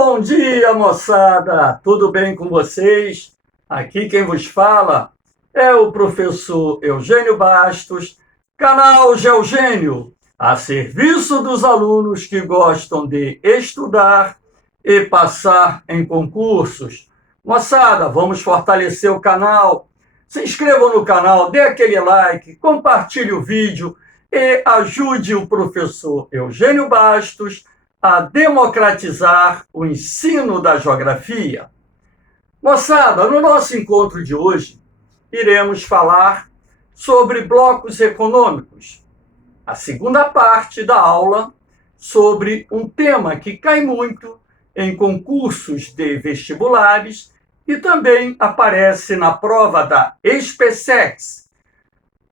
Bom dia, moçada! Tudo bem com vocês? Aqui quem vos fala é o professor Eugênio Bastos, canal Geogênio, a serviço dos alunos que gostam de estudar e passar em concursos. Moçada, vamos fortalecer o canal. Se inscrevam no canal, dê aquele like, compartilhe o vídeo e ajude o professor Eugênio Bastos a democratizar o ensino da geografia. Moçada, no nosso encontro de hoje, iremos falar sobre blocos econômicos. A segunda parte da aula sobre um tema que cai muito em concursos de vestibulares e também aparece na prova da SpaceX.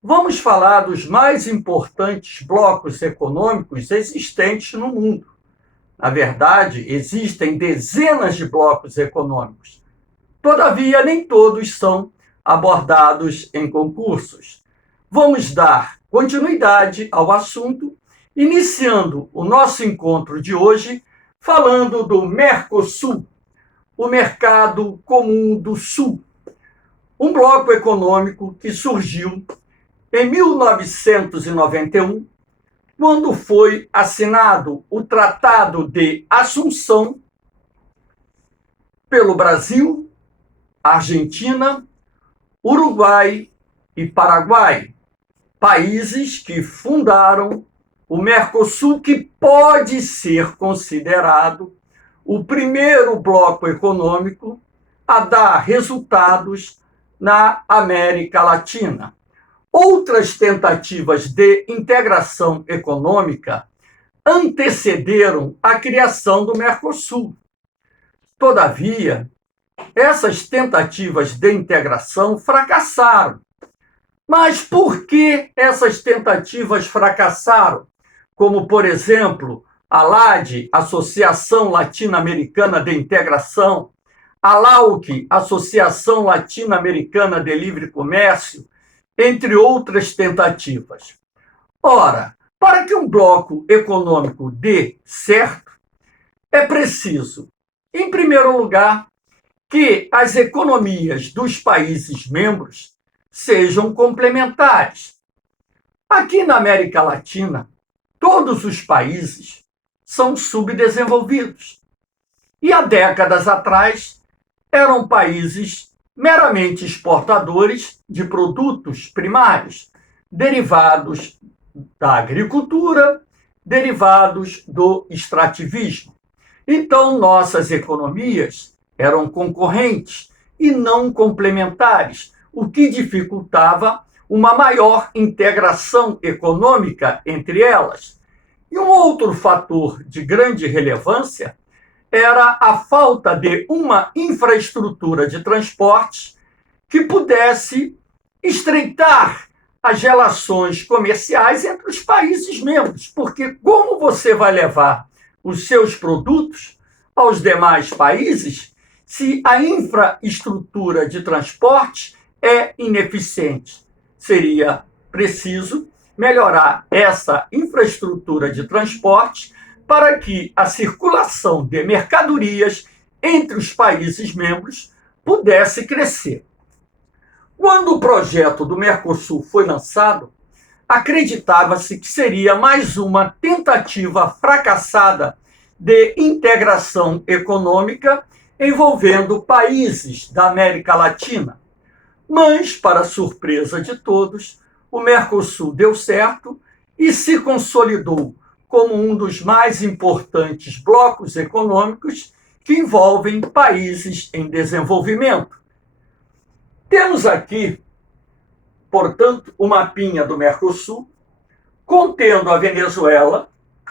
Vamos falar dos mais importantes blocos econômicos existentes no mundo. Na verdade, existem dezenas de blocos econômicos. Todavia, nem todos são abordados em concursos. Vamos dar continuidade ao assunto, iniciando o nosso encontro de hoje falando do Mercosul, o Mercado Comum do Sul, um bloco econômico que surgiu em 1991, quando foi assinado o Tratado de Assunção pelo Brasil, Argentina, Uruguai e Paraguai, países que fundaram o Mercosul, que pode ser considerado o primeiro bloco econômico a dar resultados na América Latina. Outras tentativas de integração econômica antecederam a criação do Mercosul. Todavia, essas tentativas de integração fracassaram. Mas por que essas tentativas fracassaram? Como, por exemplo, a LAD, Associação Latino-Americana de Integração, a LAUC, Associação Latino-Americana de Livre Comércio, entre outras tentativas. Ora, para que um bloco econômico dê certo, é preciso, em primeiro lugar, que as economias dos países membros sejam complementares. Aqui na América Latina, todos os países são subdesenvolvidos. E há décadas atrás, eram países meramente exportadores de produtos primários, derivados da agricultura, derivados do extrativismo. Então, nossas economias eram concorrentes e não complementares, o que dificultava uma maior integração econômica entre elas. E um outro fator de grande relevância era a falta de uma infraestrutura de transporte que pudesse estreitar as relações comerciais entre os países membros, porque como você vai levar os seus produtos aos demais países se a infraestrutura de transporte é ineficiente? Seria preciso melhorar essa infraestrutura de transporte para que a circulação de mercadorias entre os países membros pudesse crescer. Quando o projeto do Mercosul foi lançado, acreditava-se que seria mais uma tentativa fracassada de integração econômica envolvendo países da América Latina. Mas, para surpresa de todos, o Mercosul deu certo e se consolidou como um dos mais importantes blocos econômicos que envolvem países em desenvolvimento. Temos aqui, portanto, o mapinha do Mercosul, contendo a Venezuela,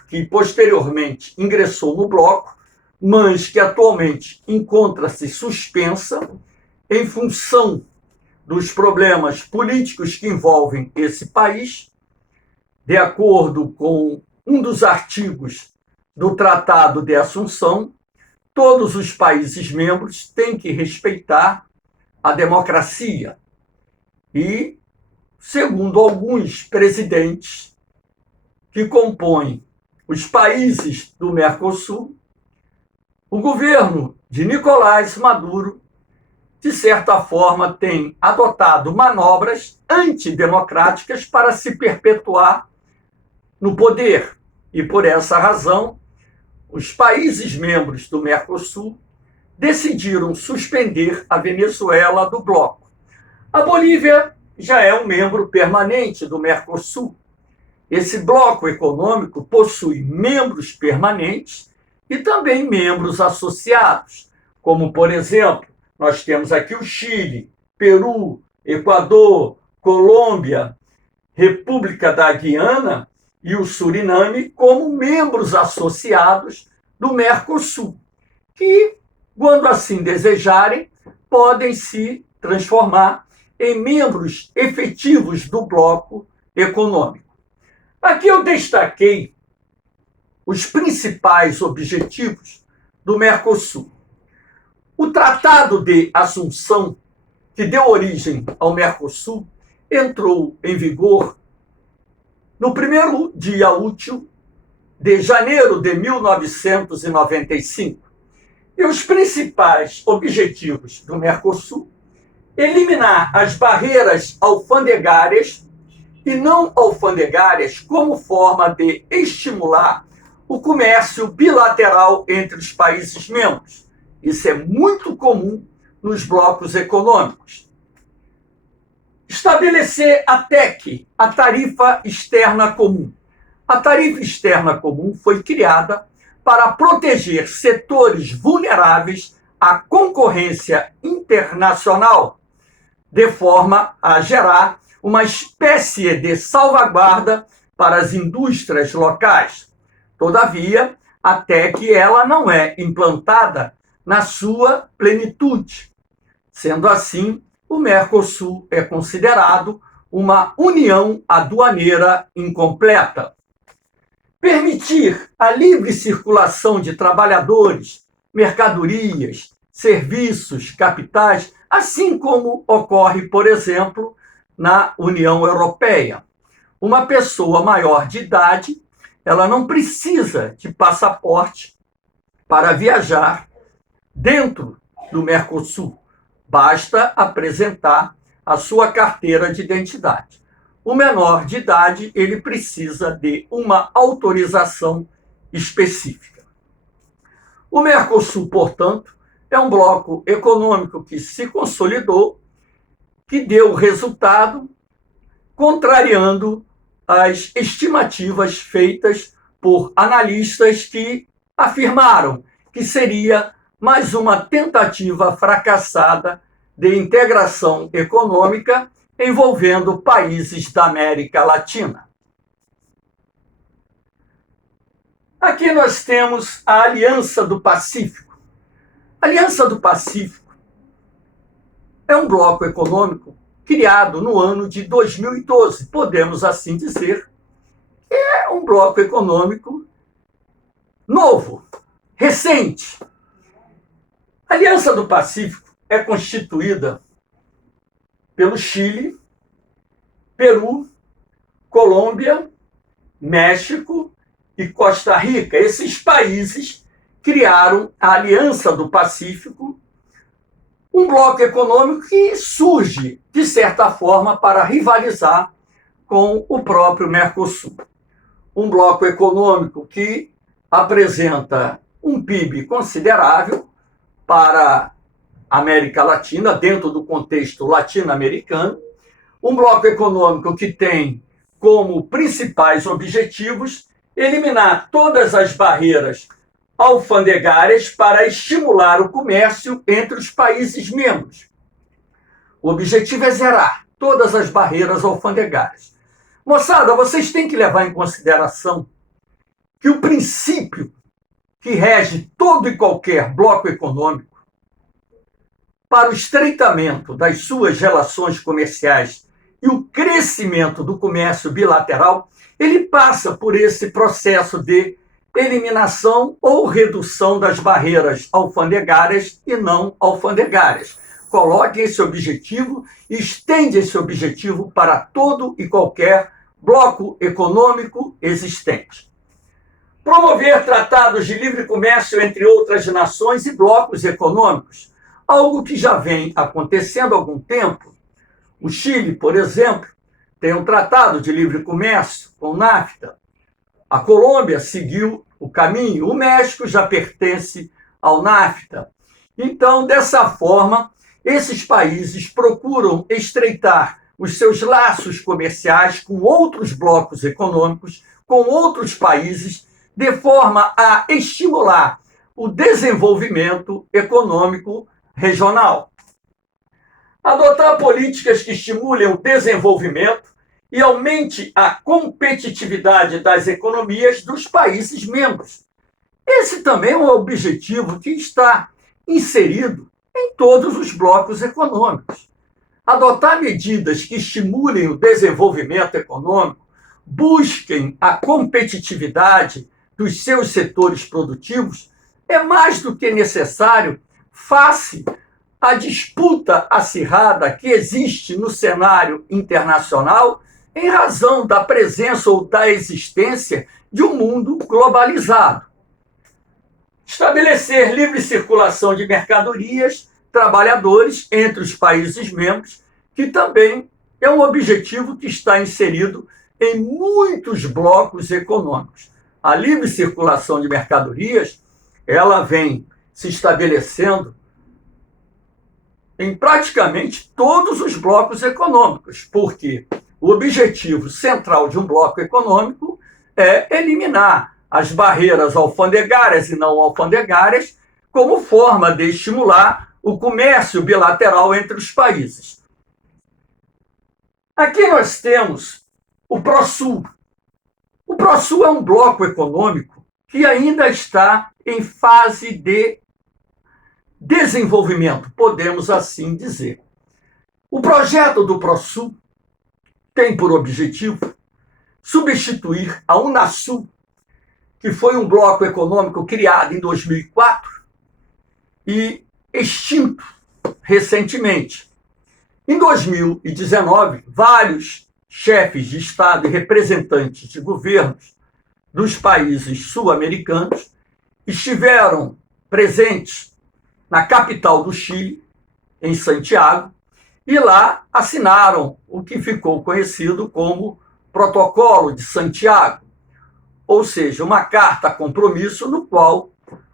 que posteriormente ingressou no bloco, mas que atualmente encontra-se suspensa em função dos problemas políticos que envolvem esse país, de acordo com um dos artigos do Tratado de Assunção, todos os países membros têm que respeitar a democracia. E, segundo alguns presidentes que compõem os países do Mercosul, O governo de Nicolás Maduro, de certa forma, tem adotado manobras antidemocráticas para se perpetuar no poder. E, por essa razão, os países membros do Mercosul decidiram suspender a Venezuela do bloco. A Bolívia já é um membro permanente do Mercosul. Esse bloco econômico possui membros permanentes e também membros associados, como, por exemplo, nós temos aqui o Chile, Peru, Equador, Colômbia, República da Guiana e o Suriname como membros associados do Mercosul, que, quando assim desejarem, podem se transformar em membros efetivos do bloco econômico. Aqui eu destaquei os principais objetivos do Mercosul. O Tratado de Assunção, que deu origem ao Mercosul, entrou em vigor no primeiro dia útil de janeiro de 1995. E os principais objetivos do Mercosul: eliminar as barreiras alfandegárias e não alfandegárias como forma de estimular o comércio bilateral entre os países membros. Isso é muito comum nos blocos econômicos. Estabelecer a TEC, a Tarifa Externa Comum. A Tarifa Externa Comum foi criada para proteger setores vulneráveis à concorrência internacional, de forma a gerar uma espécie de salvaguarda para as indústrias locais. Todavia, a TEC ela não é implantada na sua plenitude. Sendo assim, o Mercosul é considerado uma união aduaneira incompleta. Permitir a livre circulação de trabalhadores, mercadorias, serviços, capitais, assim como ocorre, por exemplo, na União Europeia. Uma pessoa maior de idade, ela não precisa de passaporte para viajar dentro do Mercosul. Basta apresentar a sua carteira de identidade. O menor de idade, ele precisa de uma autorização específica. O Mercosul, portanto, é um bloco econômico que se consolidou, que deu resultado, contrariando as estimativas feitas por analistas que afirmaram que seria mais uma tentativa fracassada de integração econômica envolvendo países da América Latina. Aqui nós temos a Aliança do Pacífico. A Aliança do Pacífico é um bloco econômico criado no ano de 2012. Podemos assim dizer que é um bloco econômico novo, recente. A Aliança do Pacífico é constituída pelo Chile, Peru, Colômbia, México e Costa Rica. Esses países criaram a Aliança do Pacífico, um bloco econômico que surge, de certa forma, para rivalizar com o próprio Mercosul. Um bloco econômico que apresenta um PIB considerável para a América Latina, dentro do contexto latino-americano, um bloco econômico que tem como principais objetivos eliminar todas as barreiras alfandegárias para estimular o comércio entre os países membros. O objetivo é zerar todas as barreiras alfandegárias. Moçada, vocês têm que levar em consideração que o princípio que rege todo e qualquer bloco econômico para o estreitamento das suas relações comerciais e o crescimento do comércio bilateral, ele passa por esse processo de eliminação ou redução das barreiras alfandegárias e não alfandegárias. Coloque esse objetivo e estende esse objetivo para todo e qualquer bloco econômico existente. promover tratados de livre comércio entre outras nações e blocos econômicos, algo que já vem acontecendo há algum tempo. O Chile, por exemplo, tem um tratado de livre comércio com o NAFTA. A Colômbia seguiu o caminho, o México já pertence ao NAFTA. Então, dessa forma, esses países procuram estreitar os seus laços comerciais com outros blocos econômicos, com outros países, de forma a estimular o desenvolvimento econômico regional. Adotar políticas que estimulem o desenvolvimento e aumente a competitividade das economias dos países membros. Esse também é um objetivo que está inserido em todos os blocos econômicos. Adotar medidas que estimulem o desenvolvimento econômico, busquem a competitividade dos seus setores produtivos, é mais do que necessário face à disputa acirrada que existe no cenário internacional em razão da presença ou da existência de um mundo globalizado. Estabelecer livre circulação de mercadorias, trabalhadores entre os países membros, que também é um objetivo que está inserido em muitos blocos econômicos. A livre circulação de mercadorias, ela vem se estabelecendo em praticamente todos os blocos econômicos, porque o objetivo central de um bloco econômico é eliminar as barreiras alfandegárias e não alfandegárias como forma de estimular o comércio bilateral entre os países. Aqui nós temos o ProSul. O ProSul é um bloco econômico que ainda está em fase de desenvolvimento, podemos assim dizer. O projeto do ProSul tem por objetivo substituir a Unasul, que foi um bloco econômico criado em 2004 e extinto recentemente. Em 2019, vários chefes de Estado e representantes de governos dos países sul-americanos estiveram presentes na capital do Chile, em Santiago, e lá assinaram o que ficou conhecido como Protocolo de Santiago, ou seja, uma carta compromisso no qual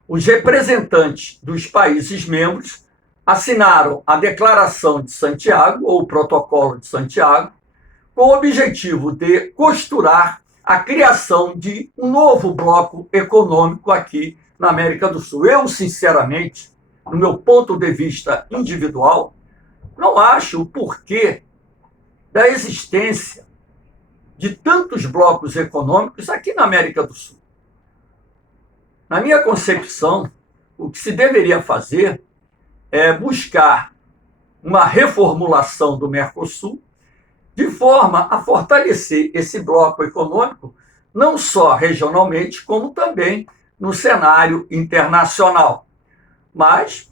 os representantes dos países membros assinaram a Declaração de Santiago, ou o Protocolo de Santiago, com o objetivo de costurar a criação de um novo bloco econômico aqui na América do Sul. Eu, sinceramente, no meu ponto de vista individual, não acho o porquê da existência de tantos blocos econômicos aqui na América do Sul. Na minha concepção, o que se deveria fazer é buscar uma reformulação do Mercosul de forma a fortalecer esse bloco econômico, não só regionalmente, como também no cenário internacional. Mas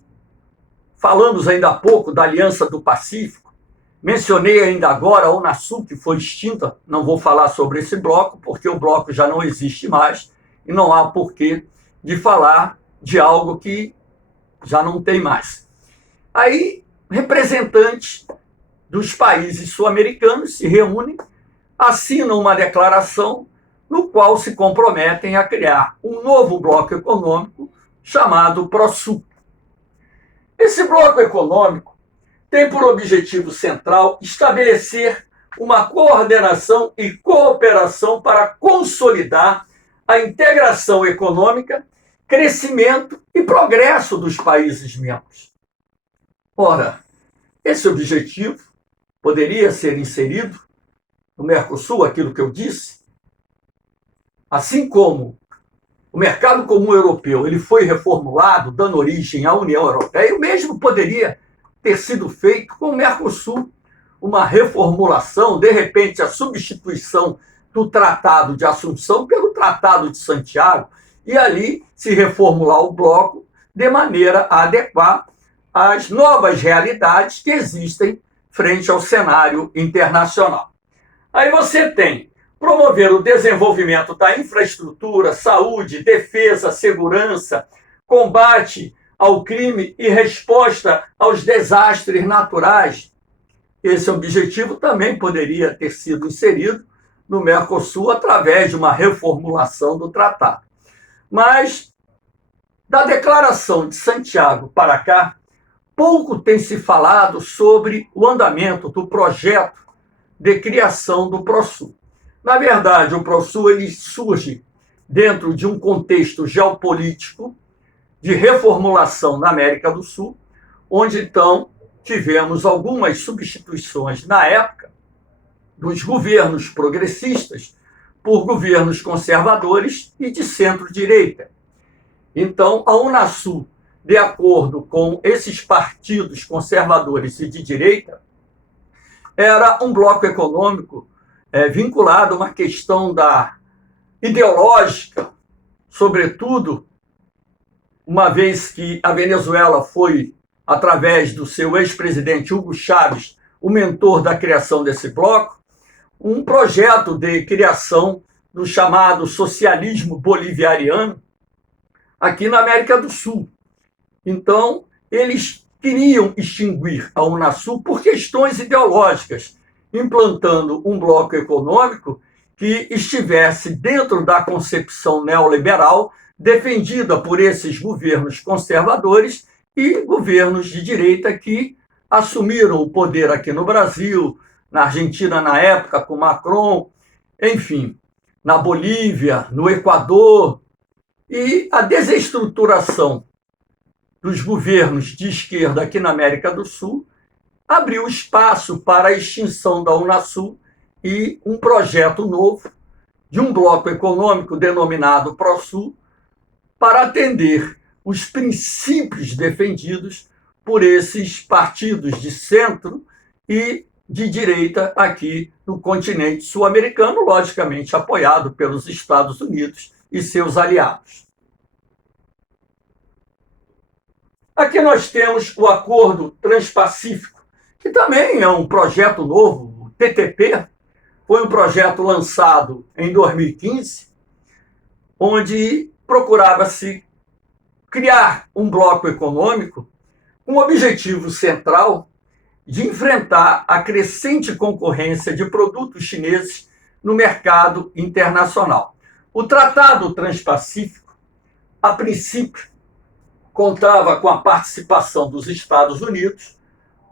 falamos ainda há pouco da Aliança do Pacífico, mencionei ainda agora a Unasul, que foi extinta, não vou falar sobre esse bloco, porque o bloco já não existe mais e não há porquê de falar de algo que já não tem mais. Aí, representantes dos países sul-americanos se reúnem, assinam uma declaração no qual se comprometem a criar um novo bloco econômico chamado ProSul. Esse bloco econômico tem por objetivo central estabelecer uma coordenação e cooperação para consolidar a integração econômica, crescimento e progresso dos países membros. Ora, esse objetivo poderia ser inserido no Mercosul, aquilo que eu disse, assim como o mercado comum europeu ele foi reformulado, dando origem à União Europeia, o mesmo poderia ter sido feito com o Mercosul, uma reformulação, de repente a substituição do Tratado de Assunção pelo Tratado de Santiago, e ali se reformular o bloco de maneira a adequar às novas realidades que existem frente ao cenário internacional. Aí você tem promover o desenvolvimento da infraestrutura, saúde, defesa, segurança, combate ao crime e resposta aos desastres naturais. Esse objetivo também poderia ter sido inserido no Mercosul através de uma reformulação do tratado. Mas, da Declaração de Santiago para cá, pouco tem se falado sobre o andamento do projeto de criação do Prosul. Na verdade, o Prosul ele surge dentro de um contexto geopolítico de reformulação na América do Sul, onde então tivemos algumas substituições na época dos governos progressistas por governos conservadores e de centro-direita. Então, a Unasul, de acordo com esses partidos conservadores e de direita, era um bloco econômico vinculado a uma questão ideológica, sobretudo, uma vez que a Venezuela foi, através do seu ex-presidente Hugo Chávez, o mentor da criação desse bloco, um projeto de criação do chamado socialismo bolivariano aqui na América do Sul. Então, eles queriam extinguir a Unasul por questões ideológicas, implantando um bloco econômico que estivesse dentro da concepção neoliberal defendida por esses governos conservadores e governos de direita que assumiram o poder aqui no Brasil, na Argentina na época com Macron, enfim, na Bolívia, no Equador. E a desestruturação dos governos de esquerda aqui na América do Sul abriu espaço para a extinção da Unasul e um projeto novo de um bloco econômico denominado Prosul para atender os princípios defendidos por esses partidos de centro e de direita aqui no continente sul-americano, logicamente apoiado pelos Estados Unidos e seus aliados. Aqui nós temos o Acordo Transpacífico, que também é um projeto novo, o TTP, foi um projeto lançado em 2015, onde procurava-se criar um bloco econômico com o objetivo central de enfrentar a crescente concorrência de produtos chineses no mercado internacional. O Tratado Transpacífico, a princípio, contava com a participação dos Estados Unidos.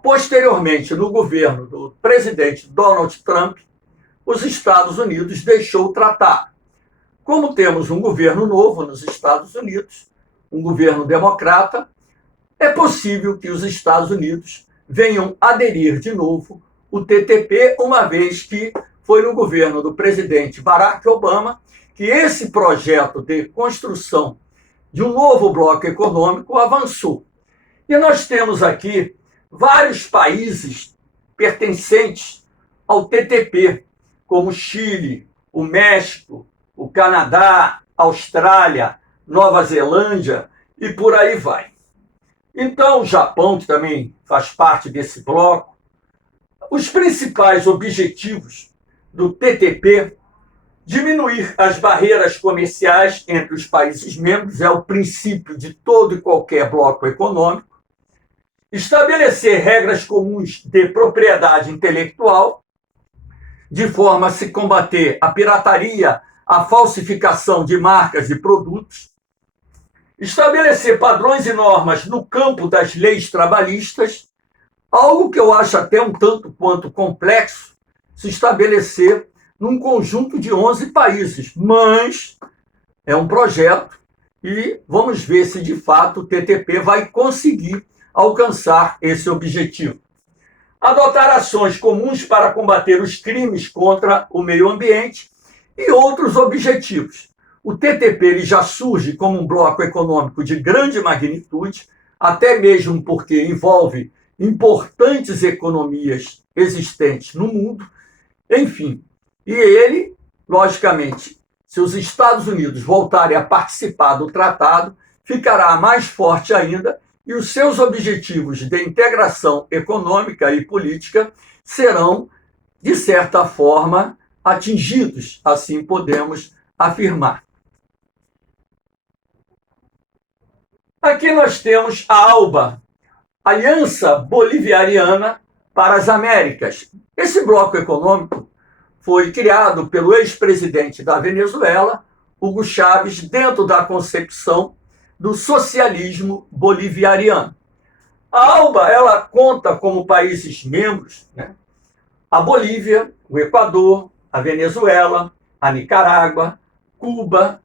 Posteriormente, no governo do presidente Donald Trump, os Estados Unidos deixou o tratado. Como temos um governo novo nos Estados Unidos, um governo democrata, é possível que os Estados Unidos venham aderir de novo o TTP, uma vez que foi no governo do presidente Barack Obama que esse projeto de construção de um novo bloco econômico avançou. E nós temos aqui vários países pertencentes ao TTP, como o Chile, o México, o Canadá, Austrália, Nova Zelândia e por aí vai. Então, o Japão, que também faz parte desse bloco, os principais objetivos do TTP, diminuir as barreiras comerciais entre os países membros, é o princípio de todo e qualquer bloco econômico, estabelecer regras comuns de propriedade intelectual, de forma a se combater a pirataria, a falsificação de marcas e produtos, estabelecer padrões e normas no campo das leis trabalhistas, algo que eu acho até um tanto quanto complexo se estabelecer num conjunto de 11 países, mas é um projeto e vamos ver se de fato o TTP vai conseguir alcançar esse objetivo. Adotar ações comuns para combater os crimes contra o meio ambiente e outros objetivos. O TTP ele já surge como um bloco econômico de grande magnitude, até mesmo porque envolve importantes economias existentes no mundo. Enfim, e ele, logicamente, se os Estados Unidos voltarem a participar do tratado, ficará mais forte ainda e os seus objetivos de integração econômica e política serão, de certa forma, atingidos, assim podemos afirmar. Aqui nós temos a ALBA, Aliança Bolivariana para as Américas. Esse bloco econômico foi criado pelo ex-presidente da Venezuela, Hugo Chávez, dentro da concepção do socialismo bolivariano. A ALBA, ela conta como países membros, a Bolívia, o Equador, a Venezuela, a Nicarágua, Cuba,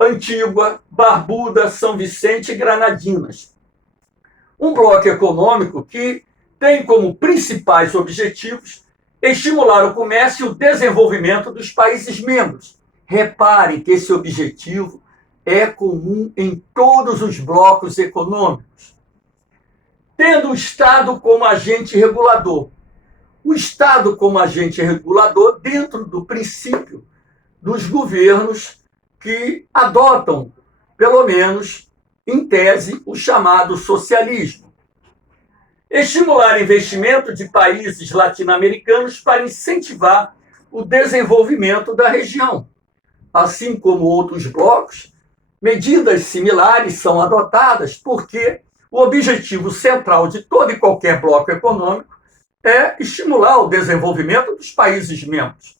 Antígua, Barbuda, São Vicente e Granadinas. Um bloco econômico que tem como principais objetivos estimular o comércio e o desenvolvimento dos países membros. Reparem que esse objetivo é comum em todos os blocos econômicos. Tendo o Estado como agente regulador. O Estado como agente regulador dentro do princípio dos governos que adotam, pelo menos em tese, o chamado socialismo. Estimular investimento de países latino-americanos para incentivar o desenvolvimento da região. Assim como outros blocos, medidas similares são adotadas porque o objetivo central de todo e qualquer bloco econômico é estimular o desenvolvimento dos países membros,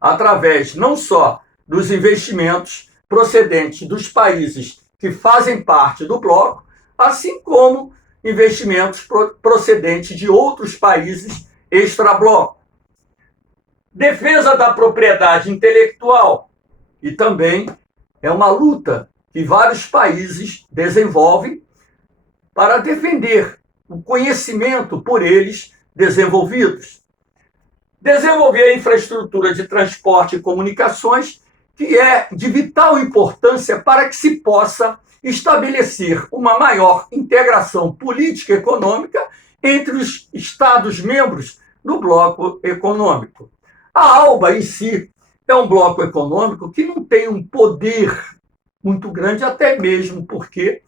através não só dos investimentos procedentes dos países que fazem parte do bloco, assim como investimentos procedentes de outros países extra-bloco. Defesa da propriedade intelectual, e também é uma luta que vários países desenvolvem para defender o conhecimento por eles desenvolvidos. Desenvolver a infraestrutura de transporte e comunicações, que é de vital importância para que se possa estabelecer uma maior integração política e econômica entre os Estados-membros do bloco econômico. A ALBA em si é um bloco econômico que não tem um poder muito grande, até mesmo porque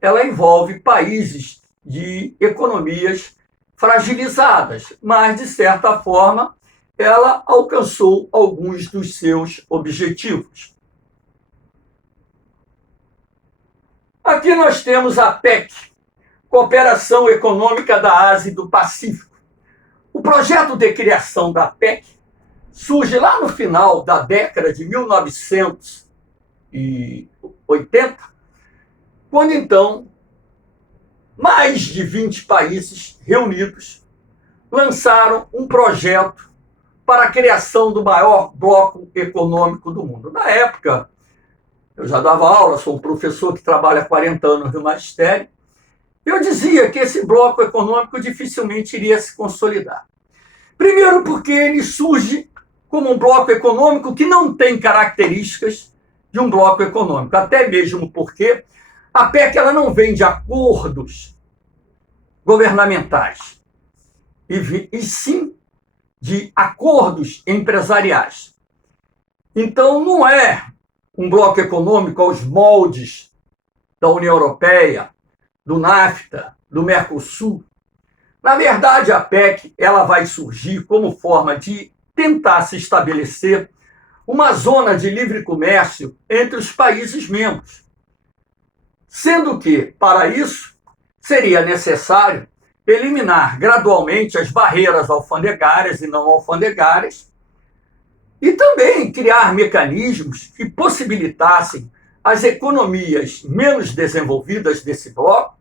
ela envolve países de economias fragilizadas, mas, de certa forma, ela alcançou alguns dos seus objetivos. Aqui nós temos a PEC, Cooperação Econômica da Ásia e do Pacífico. O projeto de criação da PEC surge lá no final da década de 1980, quando então mais de 20 países reunidos lançaram um projeto para a criação do maior bloco econômico do mundo. Na época, eu já dava aula, sou um professor que trabalha há 40 anos no magistério, e eu dizia que esse bloco econômico dificilmente iria se consolidar. Primeiro porque ele surge como um bloco econômico que não tem características de um bloco econômico, até mesmo porque a PEC ela não vem de acordos governamentais, e sim de acordos empresariais. Então, não é um bloco econômico aos moldes da União Europeia, do NAFTA, do Mercosul. Na verdade, a PEC ela vai surgir como forma de tentar se estabelecer uma zona de livre comércio entre os países membros, sendo que, para isso, seria necessário eliminar gradualmente as barreiras alfandegárias e não alfandegárias e também criar mecanismos que possibilitassem as economias menos desenvolvidas desse bloco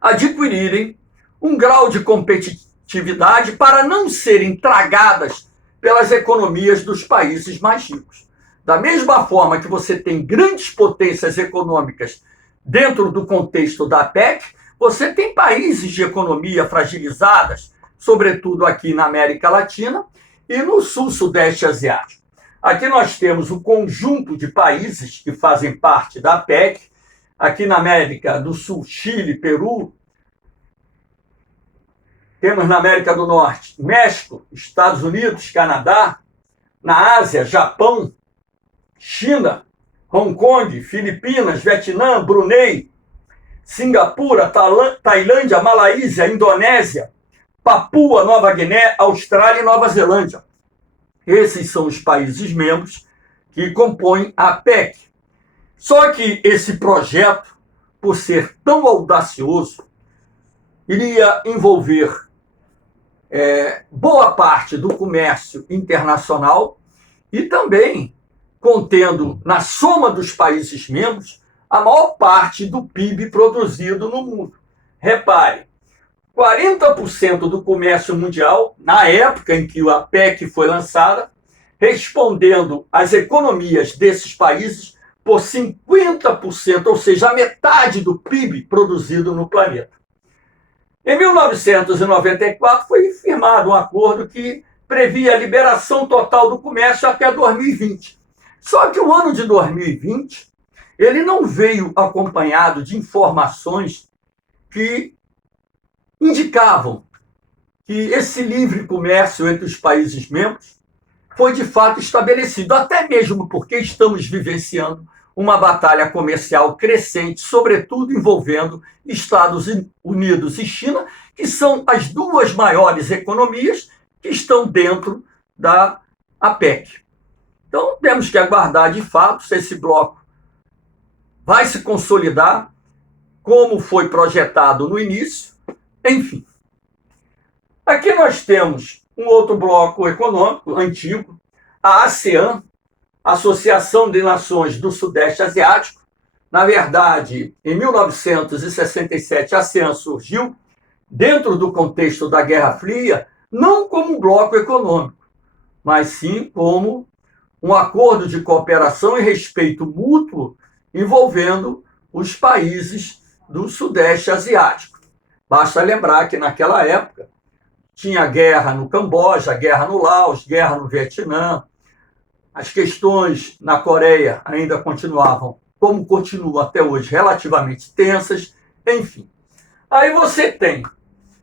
adquirirem um grau de competitividade para não serem tragadas pelas economias dos países mais ricos. Da mesma forma que você tem grandes potências econômicas dentro do contexto da PEC, você tem países de economia fragilizadas, sobretudo aqui na América Latina e no sul-sudeste asiático. Aqui nós temos o conjunto de países que fazem parte da PEC, aqui na América do Sul, Chile, Peru. Temos na América do Norte, México, Estados Unidos, Canadá. Na Ásia, Japão, China, Hong Kong, Filipinas, Vietnã, Brunei, Singapura, Tailândia, Malaísia, Indonésia, Papua Nova Guiné, Austrália e Nova Zelândia. Esses são os países membros que compõem a PEC. Só que esse projeto, por ser tão audacioso, iria envolver boa parte do comércio internacional e também contendo na soma dos países membros a maior parte do PIB produzido no mundo. Repare, 40% do comércio mundial, na época em que a PEC foi lançada, respondendo às economias desses países por 50%, ou seja, a metade do PIB produzido no planeta. Em 1994 foi firmado um acordo que previa a liberação total do comércio até 2020. Só que o ano de 2020 ele não veio acompanhado de informações que indicavam que esse livre comércio entre os países membros foi de fato estabelecido, até mesmo porque estamos vivenciando uma batalha comercial crescente, sobretudo envolvendo Estados Unidos e China, que são as duas maiores economias que estão dentro da APEC. Então, temos que aguardar de fato se esse bloco vai se consolidar, como foi projetado no início, enfim. Aqui nós temos um outro bloco econômico antigo, a ASEAN, Associação de Nações do Sudeste Asiático. Na verdade, em 1967, a ASEAN surgiu dentro do contexto da Guerra Fria, não como um bloco econômico, mas sim como um acordo de cooperação e respeito mútuo envolvendo os países do Sudeste Asiático. Basta lembrar que naquela época tinha guerra no Camboja, guerra no Laos, guerra no Vietnã. As questões na Coreia ainda continuavam, como continuam até hoje, relativamente tensas, enfim. Aí você tem,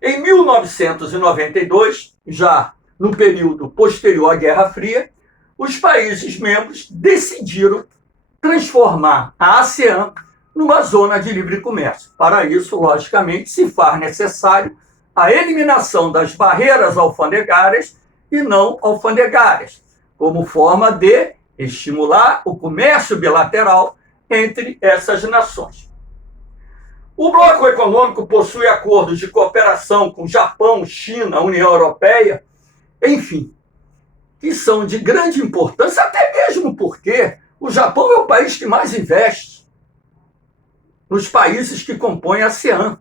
em 1992, já no período posterior à Guerra Fria, os países membros decidiram transformar a ASEAN numa zona de livre comércio. Para isso, logicamente, se faz necessário a eliminação das barreiras alfandegárias e não alfandegárias, como forma de estimular o comércio bilateral entre essas nações. O bloco econômico possui acordos de cooperação com Japão, China, União Europeia, enfim, que são de grande importância, até mesmo porque o Japão é o país que mais investe nos países que compõem a ASEAN.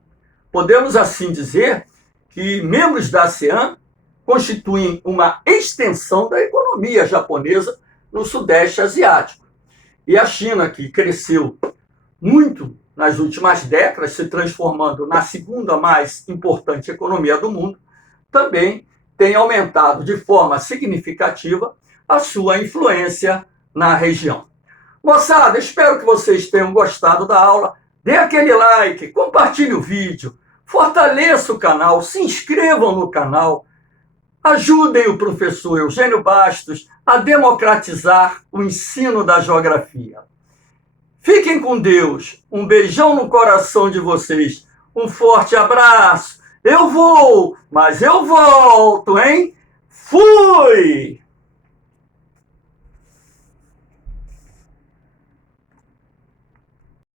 Podemos assim dizer que membros da ASEAN constituem uma extensão da economia japonesa no Sudeste Asiático. E a China, que cresceu muito nas últimas décadas, se transformando na segunda mais importante economia do mundo, também tem aumentado de forma significativa a sua influência na região. Moçada, espero que vocês tenham gostado da aula. Dê aquele like, compartilhe o vídeo, fortaleça o canal, se inscrevam no canal, ajudem o professor Eugênio Bastos a democratizar o ensino da geografia. Fiquem com Deus, um beijão no coração de vocês, um forte abraço. Eu vou, mas eu volto, hein? Fui!